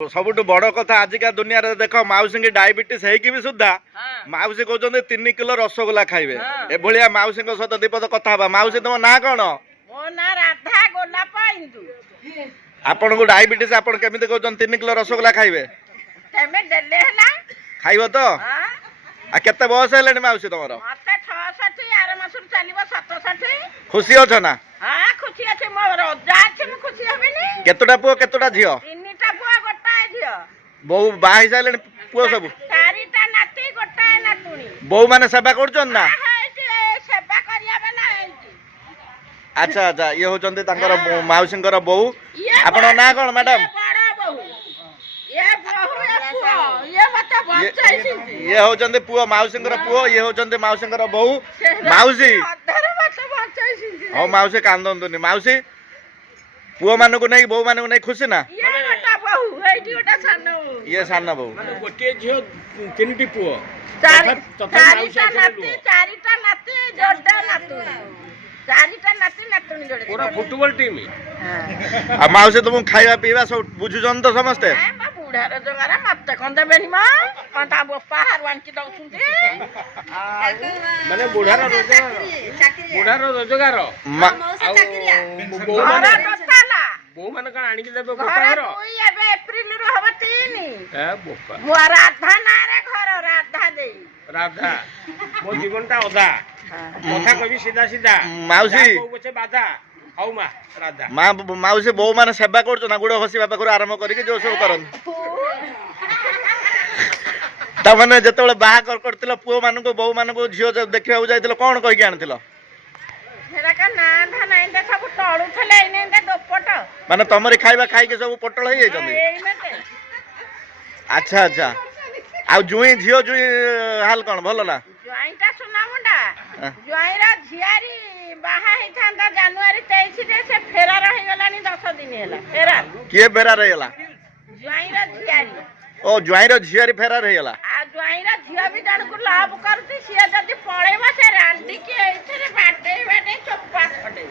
सबुठ बड़ कथा आजिका दुनिया रे देख माउसी की डायबिटीज है भी सुधा माउसी कहते 3 किलो रसगोला खाइबे एभलिया माउसी सहित दीपद कथा हवा। माउसी तुम ना कौन? आपन को डायबिटीज आपन केमिति कहते 3 किलो रसगोला खाइबे खाइब तो आ केते बयस हेलानी माउसी तुमर? खुशी अछ ना? केतोटा पुओ केतोटा झियो? बहु बाही सारे पुओ सब बहु माने सेवा कर ना? अच्छा अच्छा ये होचंदी तांकर माउसींकर बहु। आपण ना कोन मैडम? ये होचंदी पुओ माउसींकर पुओ, ये होचंदी माउसींकर बहु। माउसी हो माउसी कांदंतुनी। माउसी पुओ मानकु नै बहु मानकु नै खुशी ना? ये साना बहु गोटे झियो 3टी पुओ पूरा फुटबॉल टीम। आ माउसी तुम खाइबा पीबा सब बुझुछन तो समस्ते? बुढ़ा रोजगार मत कौन देबेनी मा कौन ता बप्पा हारवान की दउछुंती माने बुढ़ार रोजगार मौसा चाकरिया बुढ़ा टोटाला बो माने का आनी के देबे घर कोई एबे अप्रैल रो हबे 3 ए बप्पा मो राधा ना रे घर राधा दे राधा मो जीवनटा ओदा कथा कभी सीधा सीधा माउसी कोचे बाधा हौ मा राधा माउसी बहु माने सेवा करछ ना गुड़ हसी बापा को आरंभ करिके जो सब करन ता माने जतबेले बाहा करतिलो पुओ मानु को बहु मानु को झियो देखिबा जाइतिलो कोन कहि के आनतिलो? हेरा का ना धाना इंदे सब टळु थले इने इंदे दोपट माने तमरी खाइबा खाइ के सब पटल होई जाइछन। अच्छा अच्छा आ जुई झियो जुई हाल कोन भलो ना? जुआईटा सुना मुंडा जुआईरा झियारी बाहा हे थांदा जनवरी 23 रे से फेरा रहि गलानी 10 दिन हैला फेरा के फेरा रहिला? जुआईरा झियारी ओ जुआईरा झियारी फेरा रहिला। आ जुआईरा झिया भी जण को लाभ करती सिया जदी पळेबा से रांडी के एथरे बाटे चप्पा फटे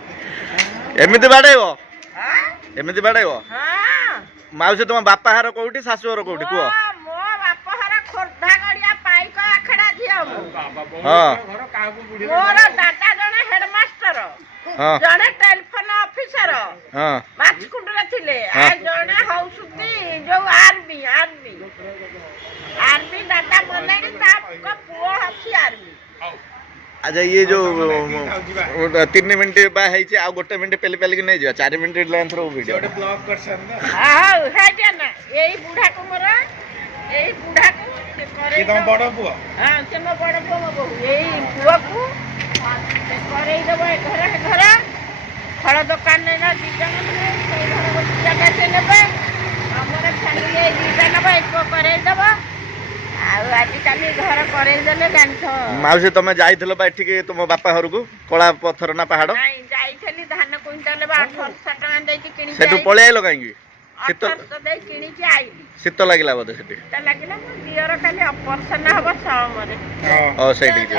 एमिति बाडेबो? हां एमिति बाडेबो? हां माउसी तुम बापा हार कोउठी सासु हार कोउठी कुओ? मो बापा हार खोरधा गड़िया पाइक आखड़ा झिया हां घर का को बुढ़ी मोर दादा जने हेडमास्टर हां जने टेलीफोन ऑफिसर हां माछकुंड रे थिले आ जने हौसुती जो आर्मी दादा बोलेनी ता को पुओ हसी आर्मी। अच्छा ये जो 3 मिनट बा है आ गोटे मिनट पहले पहले नहीं जा 4 मिनट लेंथ रो वीडियो ब्लॉग कर सकना हां है ना यही बूढ़ा को मोर यही बूढ़ा को करे ये तुम बड़ पुओ हां से मो बड़ पुओ मो बहु यही पुओ को करे देबो घर फल दुकान ने ना दीजन से घर जगह से नेबे हमरे फैमिली दीजन नेबे एको करे देबो आजिकाली घर करे देले गांठ। माउसी तुम जाइथिलो बा एठी तुम बापा घर को कला पत्थर ना पहाड़? नहीं जाइथली धान क्विंटल 800 टका देकी किनी सेटु पळे आइलो कांगी? शीत दे किनी के आइली शीत लागला बोधे सेठी? त लागिला मो दियर खाली ऑपरेशन हबो समरे ओ सेठी जा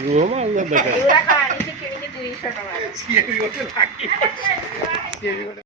रुहो मा उदा बेटा पूरा कहानी से किनी के 200 टका ये भी होते लागी ये भी